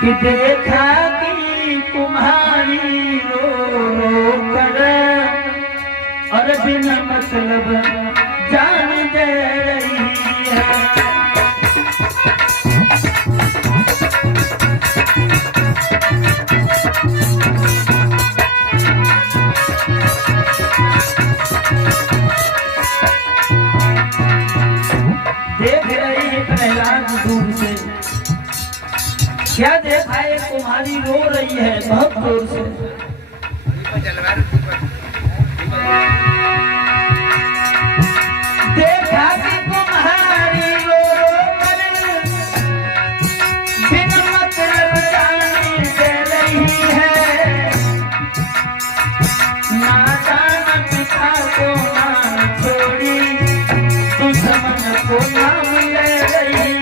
कि देखा कि तुम्हारी रो रो कर और बिना मतलब जान दे रही है। देख रही है प्रहलाद दूर से, क्या देखा है तुम्हारी रो रही है बहुत जोर से। देखा कि तुम्हारी रो रो कर बिन मतलब जाने दे रही है। ना जाना पिता को ना छोड़ी दुश्मन को नाम ले रही है।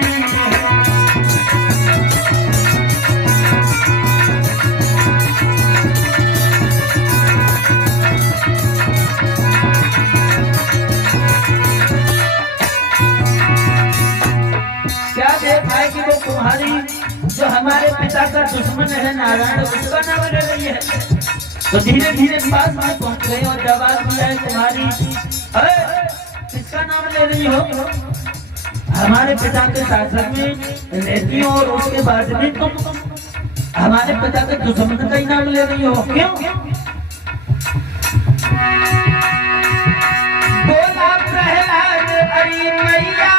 कि वो तुम्हारी जो हमारे पिता का दुश्मन है नारायण उसका नाम ले रही है। तो धीरे धीरे पास में पहुंच गए और जवाब दिया है तुम्हारी किसका नाम ले रही हो। हमारे पिता के शासन में रहती हो और उसके बाद में तुम हमारे पिता के दुश्मन का ही नाम ले रही हो, क्यों? बोला प्रहलाद अरे मैया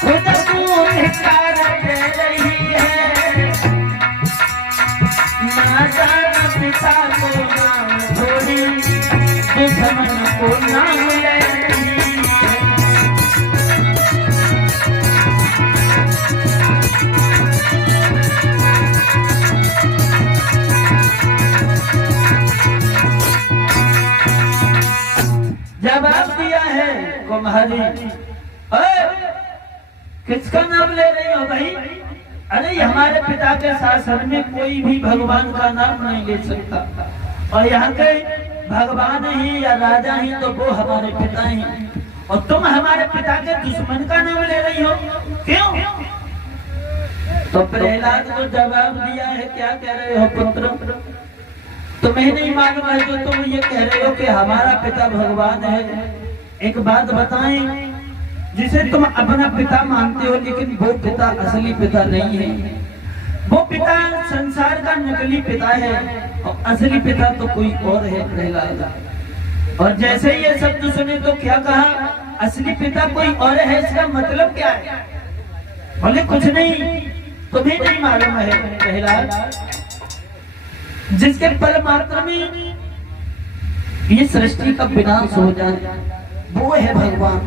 खुद धिक्कार दे रही है। ना जाना पिता को नाम छोड़ी दुश्मन को नाम ले रही है। जवाब दिया है कुम्हारी किसका नाम ले रही हो भाई? अरे हमारे पिता के शासन में कोई भी भगवान का नाम नहीं ले सकता और यहाँ के भगवान ही या राजा ही तो वो हमारे पिता ही, और तुम हमारे पिता के दुश्मन का नाम ले रही हो, क्यों? तो प्रहलाद को जवाब दिया है, क्या कह रहे हो पुत्र? तुम्हें नहीं मालूम है जो तुम ये कह रहे हो कि हमारा पिता भगवान है। एक बात बताएं, जिसे तुम अपना पिता मानते हो लेकिन वो पिता असली पिता नहीं है। वो पिता संसार का नकली पिता है और असली पिता तो कोई और है प्रहलाद। और जैसे ये शब्द सुने तो क्या कहा, असली पिता कोई और है, इसका मतलब क्या है? बोले कुछ नहीं, तुम्हें नहीं मालूम है प्रहलाद, जिसके पल मात्र में ये सृष्टि का विनाश हो जाए वो है भगवान।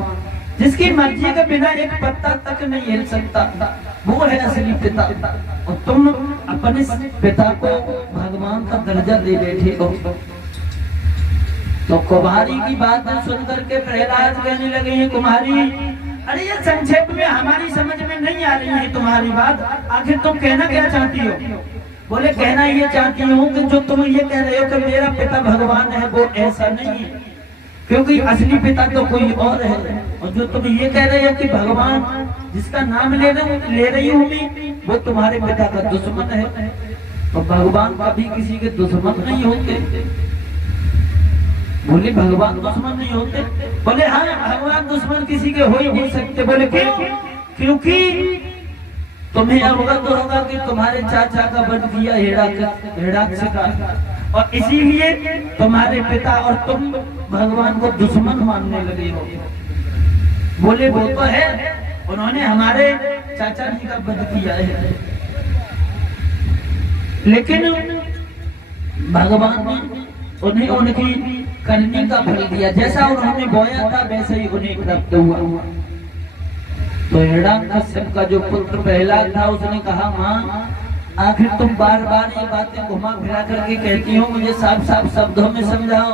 जिसकी मर्जी के बिना एक पत्ता तक नहीं हिल सकता वो है असली पिता। और तुम अपने पिता को भगवान का दर्जा दे बैठे हो। तो कुम्हारी की बात सुन करके प्रहलाद कहने लगे हैं कुम्हारी अरे ये संक्षेप में हमारी समझ में नहीं आ रही है तुम्हारी बात, आखिर तुम कहना क्या चाहती हो? बोले कहना ये चाहती हूँ कि जो तुम ये कह रहे हो कि मेरा पिता भगवान है वो ऐसा नहीं है, क्योंकि असली पिता तो कोई और है। और जो तुम ये कह रहे हो कि भगवान जिसका नाम ले रही हूँ मैं वो तुम्हारे पिता का दुश्मन है, तो भगवान कभी किसी के दुश्मन नहीं होते। बोले भगवान दुश्मन नहीं होते? बोले हाँ भगवान दुश्मन किसी के हो ही नहीं सकते। बोले क्यों? क्योंकि तुम्हें अवगत होगा कि तुम्हारे चाचा का वध किया हिरण्याक्ष का, और इसीलिए तुम्हारे पिता और तुम भगवान को दुश्मन मानने लगे हो। बोले वो तो है, उन्होंने हमारे चाचा जी का वध किया है, लेकिन भगवान ने उन्हें उनकी करनी का फल दिया। जैसा उन्होंने बोया था वैसे ही उन्हें प्राप्त हुआ। तो हिरण्याकश्यप का जो पुत्र प्रहलाद था उसने कहा माँ आखिर तुम बार बार ये बातें घुमा फिरा करके कहती हो, मुझे साफ साफ शब्दों में समझाओ।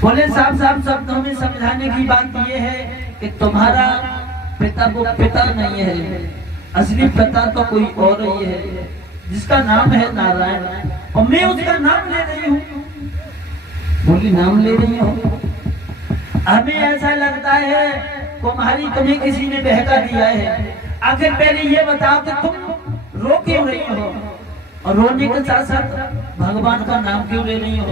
बोले साफ साफ शब्दों में समझाने की बात ये है कि तुम्हारा पिता वो पिता नहीं है, असली पिता तो कोई और ही है जिसका नाम है नारायण, और मैं उसका नाम ले रही हूँ। बोली नाम ले रही हो? हमें ऐसा लगता है कुम्हारी तुम्हें किसी ने बहका दिया है, आखिर पहले ये बताओ कि तुम रो क्यों रही हो और रोने के साथ साथ भगवान का नाम क्यों ले रही हो?